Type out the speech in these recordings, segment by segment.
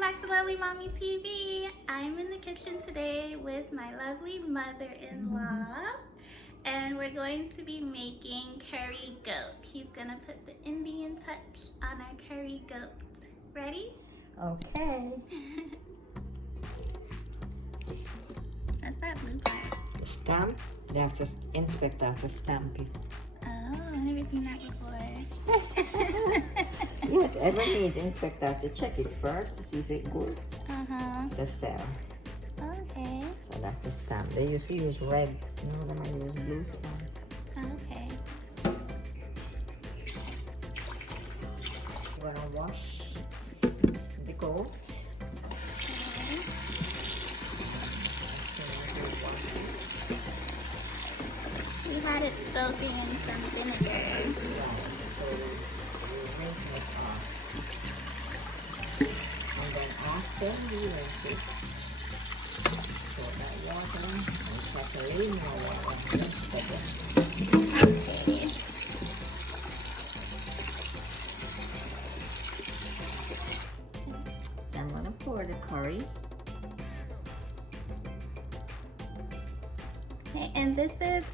back to Lovely Mommy TV. I'm in the kitchen today with my lovely mother-in-law, and we're going to be making curry goat. She's gonna put the Indian touch on our curry goat. Ready? Okay. What's that blue part? The stamp. They have to inspect after stamp it. Oh, I've never seen that before. Yes, every meat inspector have to check it first to see if it's good Uh-huh. to sell. Okay. So that's a stamp. They used to use red. You know, they might use blue stamp. Okay. We're gonna wash the goat. We had it soaking in some vinegar. And then after we rinse it, pour that water and take a little more water. I'm gonna pour the curry. Okay, and this is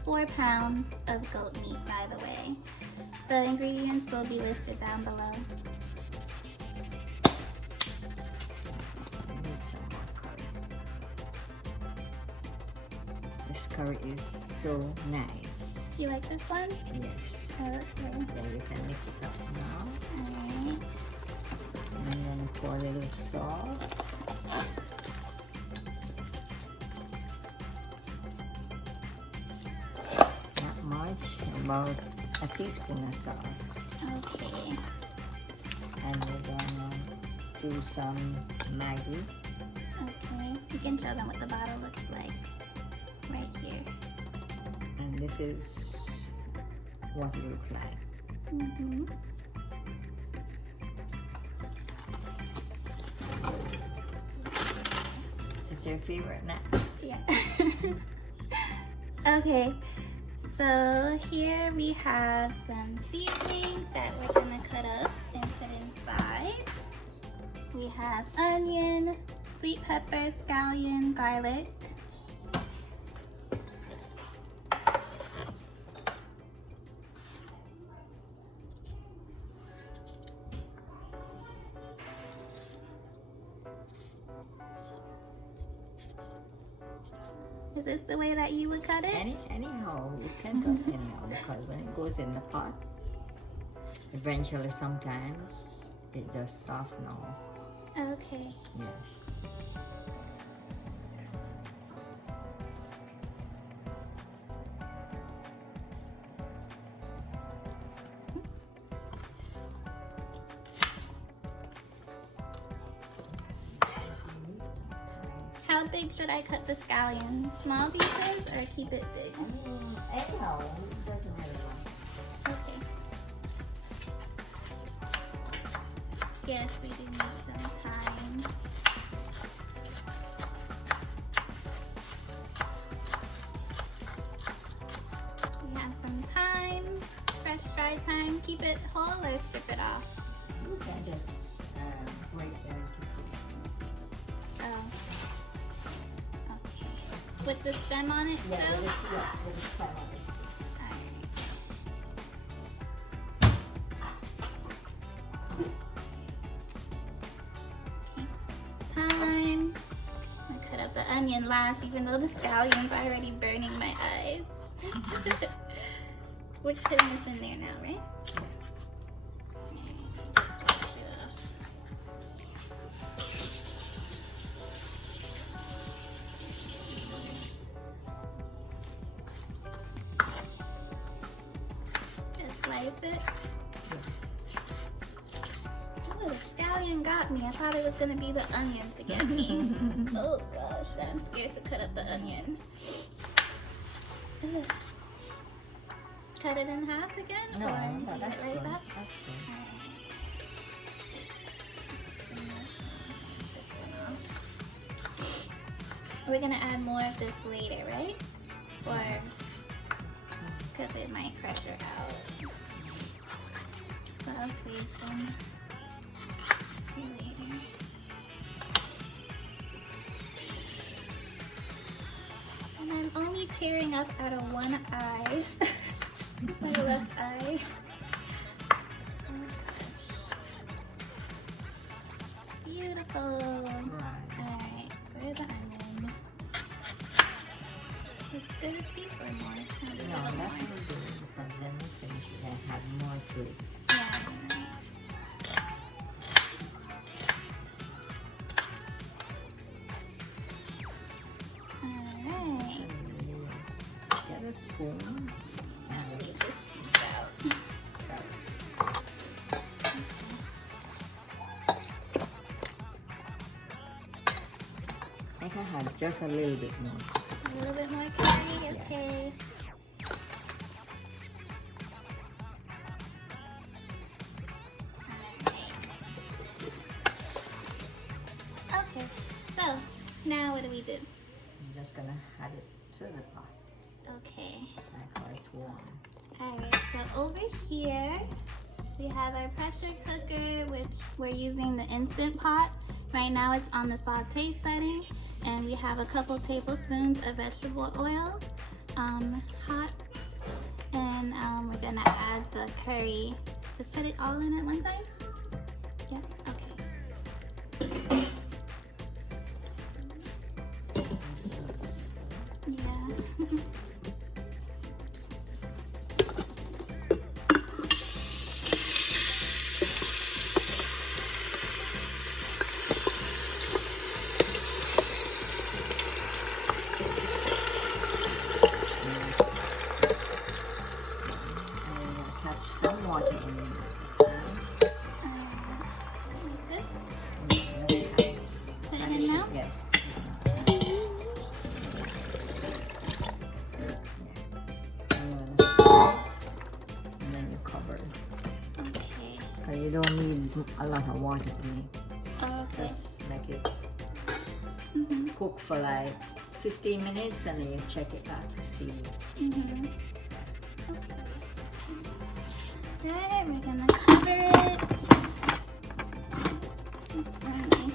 4 pounds of goat meat, by the way. The ingredients will be listed down below. This curry is so nice. You like this one? Yes. Okay. Then you can mix it up now. Alright. And then pour a little salt. Not much, about a teaspoon of salt. Okay. And we're gonna do some Maggi. Okay. You can show them what the bottle looks like. Right here. And this is what it looks like. Mm-hmm. It's your favorite now? Yeah. Okay. So here we have some seasonings that we're gonna cut up and put inside. We have onion, sweet pepper, scallion, garlic. Is this the way that you would cut it? Anyhow, you can cut anyhow because when it goes in the pot, eventually sometimes it just softens off. Okay. Yes. How big should I cut the scallion? Small pieces or keep it big? Anyhow, it doesn't matter. Okay. Yes, we do need some time. We have some time, fresh dry time. Keep it whole or strip it off? You can just break them into pieces. Oh. Okay. With the stem on it Yeah, still? with the stem on it. Time. I cut up the onion last, even though the scallion's already burning my eyes. We're putting this in there now, right? Just wash it off. Just slice it. Oh, the scallion got me. I thought it was gonna be the onion to get me. Oh gosh, I'm scared to cut up the onion. Ugh. Cut it in half again? No, or no, leave that's it like good. that? That's good. We're gonna add more of this later, right? Or because it might pressure out. So I'll save some later. tearing up out of one eye. My left eye. Oh my gosh. Beautiful. Right. Alright, where's the onion? Is good a piece or more? Maybe a No, little that more. will do because then we finish it and have more to it. Yeah. Alright. Get a spoon and Get this piece out. I can have just a little bit more. A little bit more curry, okay. Okay, so now what do we do? I'm just gonna add it to the pot. Okay. That's why it's warm. Alright, so over here we have our pressure cooker, which we're using the Instant Pot. Right now it's on the saute setting, and we have a couple tablespoons of vegetable oil hot, and we're gonna add the curry. Just put it all in at one time? Yep, okay. Yeah. Touch some water in it. Like this? Put it in now? Yes. And then you cover it. Okay. So you don't need a lot of water in it. Okay. Just make it cook for like 15 minutes and then you check it out to see. Mm-hmm. Okay. Alright, we're gonna cover it. Okay.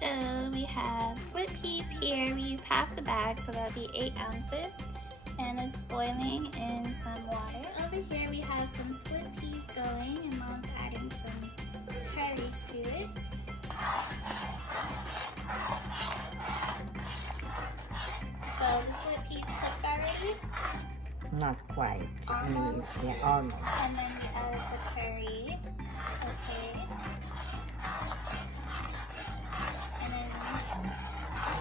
So we have split peas here. We use half the bag, so that'll be 8 ounces. And it's boiling in some water. Over here we have some split peas going, and Mom's adding some curry to it. So the split peas cooked already, Not quite. Almost. Yeah, almost. and then we added the curry. Okay. And then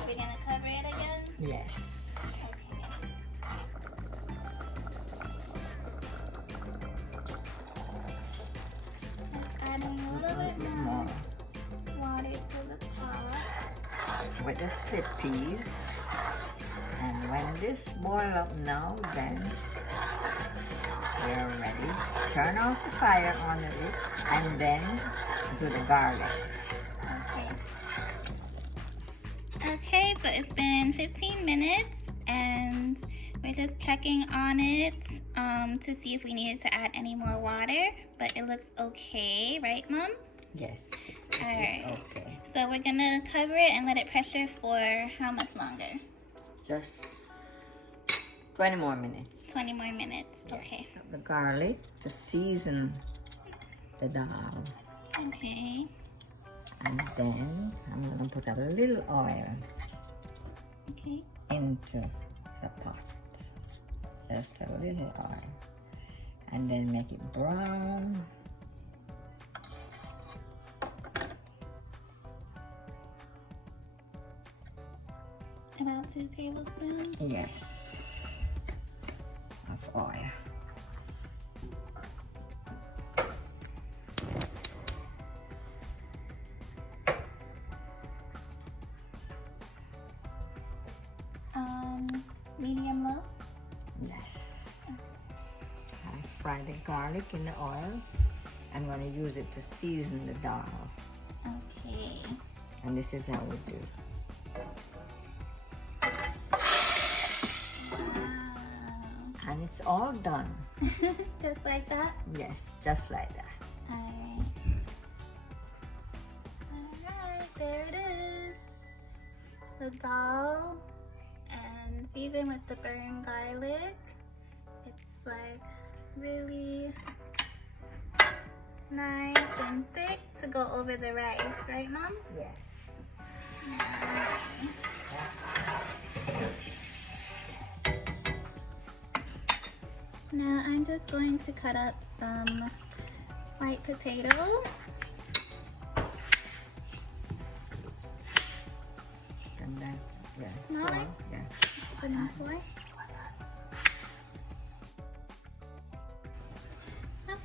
we're gonna cover it again. Yes. Okay. Just adding a little bit more water to the pot. With the split peas. And when this boil up now, then we're ready. Turn off the fire on it and then do the garlic. Okay. Okay, so it's been 15 minutes and we're just checking on it to see if we needed to add any more water, but it looks okay, right, Mom? Yes, it's Alright. okay. So we're gonna cover it and let it pressure for how much longer? Just 20 more minutes. 20 more minutes, okay. So the garlic to season the dal. Okay. And then I'm going to put a little oil Okay. into the pot. Just a little oil. And then make it brown. About 2 tablespoons? Yes. Of oil. Medium low? Yes. I fry the garlic in the oil. I'm going to use it to season the dal. Okay. And this is how we do. Wow. And it it's all done. Just like that? Yes, just like that. Alright. Alright, there it is. The dal and seasoned with the burned garlic. It's like really nice and thick to go over the rice, right, Mom? Yes. Now I'm just going to cut up some white potato. And that's, yes. Smaller? Four, yeah. Put in 4.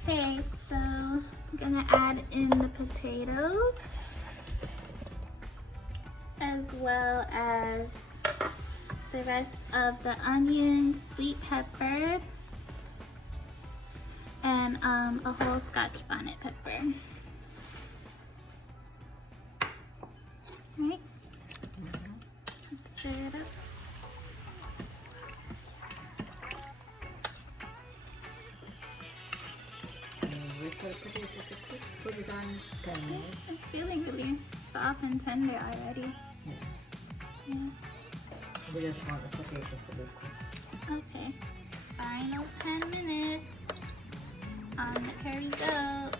Okay, so I'm gonna add in the potatoes as well as the rest of the onions, sweet pepper, and a whole Scotch bonnet pepper. Right? Let's stir it up. Put it on 10 minutes. It's feeling really soft and tender already. Yeah. We just want the potato to be cooked. Okay. Final 10 minutes on the curry goat.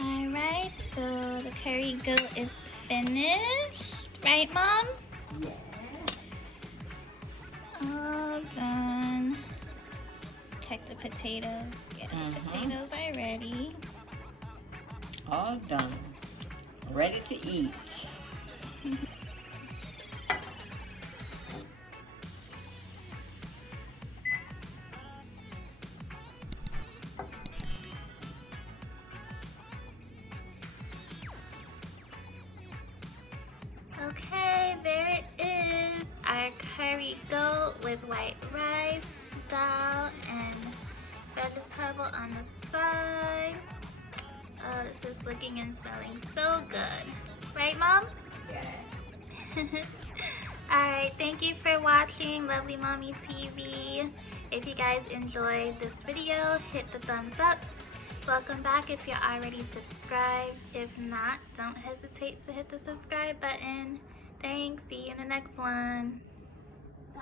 Alright, so the curry goat is finished. Right, Mom? Yes. All done. Check the potatoes. Yeah, the potatoes are ready. All done. Ready to eat. Okay, there it is. Our curry goat with white rice, dal, and vegetable on the side. Oh, this is looking and smelling so good. Right, Mom? Yes. Alright, thank you for watching Lovely Mommy TV. If you guys enjoyed this video, hit the thumbs up. Welcome back if you're already subscribed. If not, don't hesitate to hit the subscribe button. Thanks. See you in the next one. Bye.